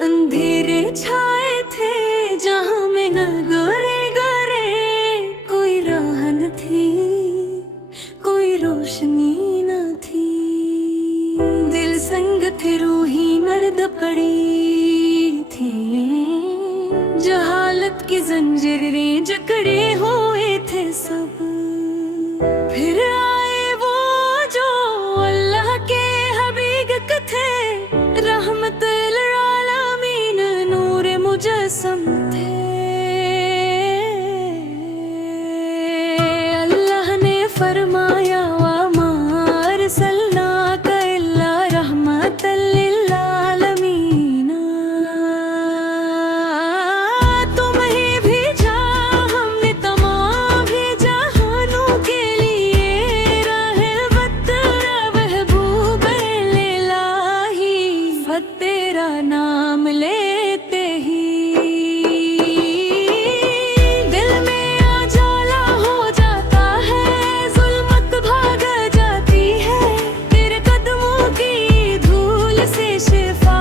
अंधेरे छाए थे जहां में न गोरे गोरे, कोई राह न थी, कोई रोशनी न थी। दिल संग थे, रूही मर्द पड़ी थी, जहालत की जंजीरें जकड़े हुए थे सब। फिर आए वो जो अल्लाह के हबीब थे, रहमत आलमीन नूर मुजस्सम थे। अल्लाह ने फरमाया वमा अरसलनाका इल्ला रहमतल लिल आलमीन, तुम्हें भेजा हमने तमाम भी जहानों के लिए, रहमत महबूब इलाही। तेरा नाम लेते ही दिल में उजाला हो जाता है, जुल्मत भाग जाती है, तेरे कदमों की धूल से शिफा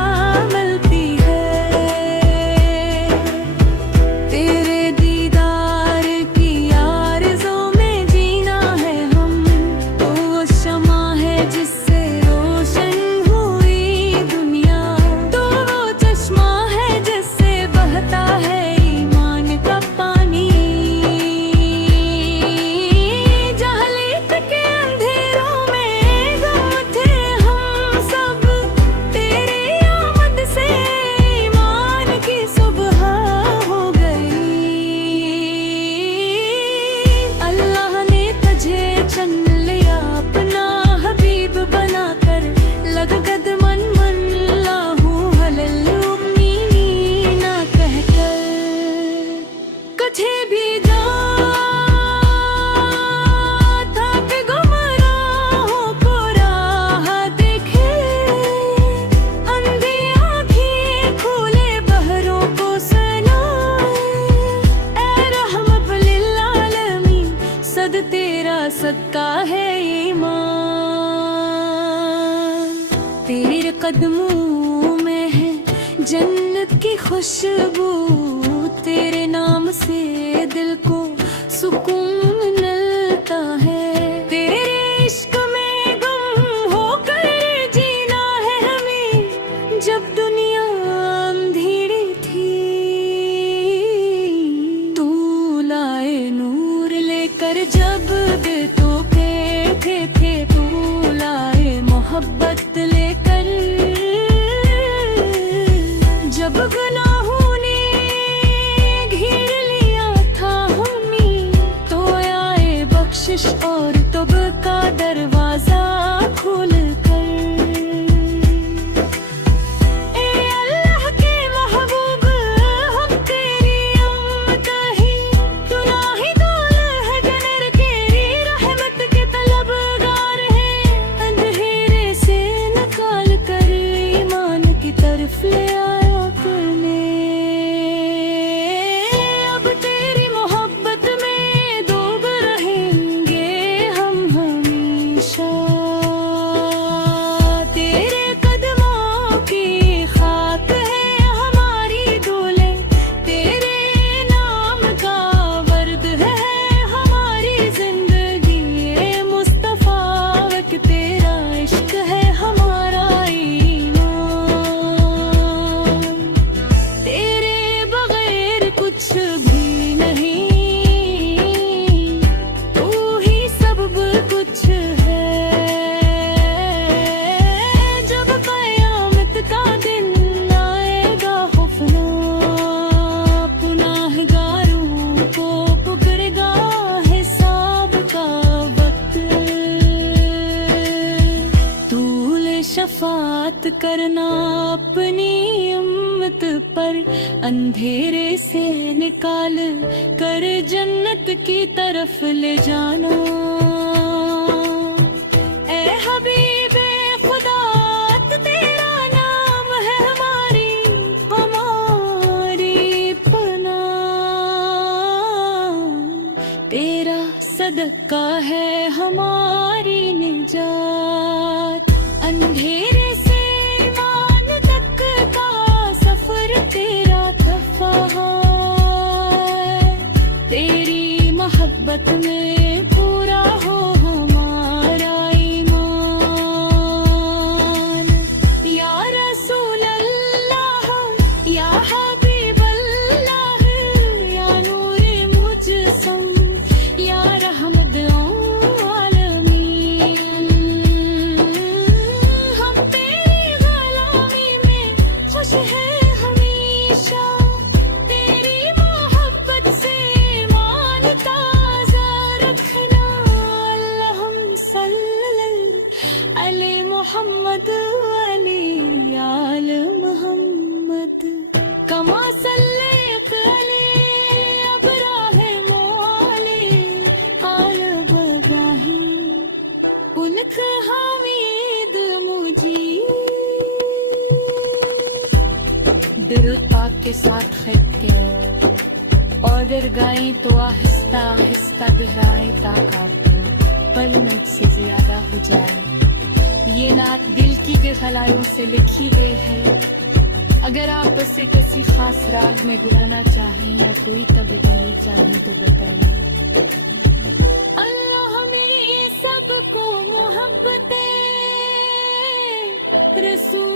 मिलती है। तेरे दीदार की आरज़ू में जीना है हम, तो वो शमा है जिससे रोशन हुई दुनिया, तो वो चश्मा है जिससे बहता है ईमान का पानी। जहलीत के अंधेरों में गुम थे हम सब, तेरी आमद से ईमान की सुबह हो गई। अल्लाह ने तुझे चुन लिया अपना हबीब बनाकर, लग कदमन मन लाहू हलल उम्मीना कहकर। कथे भी जा था कि गुमराहों को राह दिखे, अंधी आँखें खोले बहरों को सुनाए। ऐ रहमत लिल आलमीन, सद तेरा सदका है ईमान। तेरे कदमों में है जन्नत की खुशबू, तेरे नाम से दिल को सुकून मिलता है। तेरे इश्क में गुम होकर जीना है हमें, जब दुनिया अंधेरी थी, तू लाए नूर लेकर जब दे तो बैठे थे, तू लाए मोहब्बत लेकर जब गुनाहों ने घेर लिया था हमें, तो आए बख्शिश और तौब का दरवाजा खोल कर। ए अल्लाह के महबूब, हम तेरी उम्मत ही, तू नाही दौल है जनर केरी, रहमत के तलबगार है, अंधेरे से निकाल कर ईमान की तरफ ले आया करने। अब तेरी मोहब्बत में डूब रहेंगे हम हमेशा, तेरे कदमों की खाक है हमारी डोले, तेरे नाम का वर्द है हमारी जिंदगी। ए मुस्तफा वक तेरा इश्क है हमारा ईमान, तेरे बगैर कुछ भी नहीं, तू ही सब कुछ है। जब क़यामत का दिन आएगा खौफनाक, गुनाहगारों को पुकारेगा हिसाब का वक्त, तूले शफात करना अपनी उम्मत पर, अंधेरे से निकाल कर जन्नत की तरफ ले जाना। ए हबीबे खुदा, तेरा नाम है हमारी पनाह। सदका है हमारी निजात। अंधेरे से ईमान तक का सफर तेरा तफहा है। तेरी मोहब्बत में पूरा हो हमारा ईमान। या रसूल अल्लाह, या हबीब अल्लाह, या नूरे मुजस्सम, या रहमत आलमीन। हम तेरी गुलामी में खुश हैं हमेशा। तेरी मोहब्बत से ईमान ताज़ा रखना। अल्लाहुम सल्ली अली मोहम्मद अली आल मोहम्मद। कमा सल्ले अली इब्राहिम वाली आल इब्राहिम। उनक हमीद मुजीब। दुरूद पाक के साथ खत के और गाएं तो आहिस्ता आहिस्ता गहराए ताकत पल मिनट से ज्यादा हो जाए। ये नात दिल की गहराइयों से लिखी गई है। अगर आप उसे किसी खास राग में गुलाना चाहें या कोई तब्दीली चाहें तो बताइए। अल्लाह हमें सबको मोहब्बत रसूल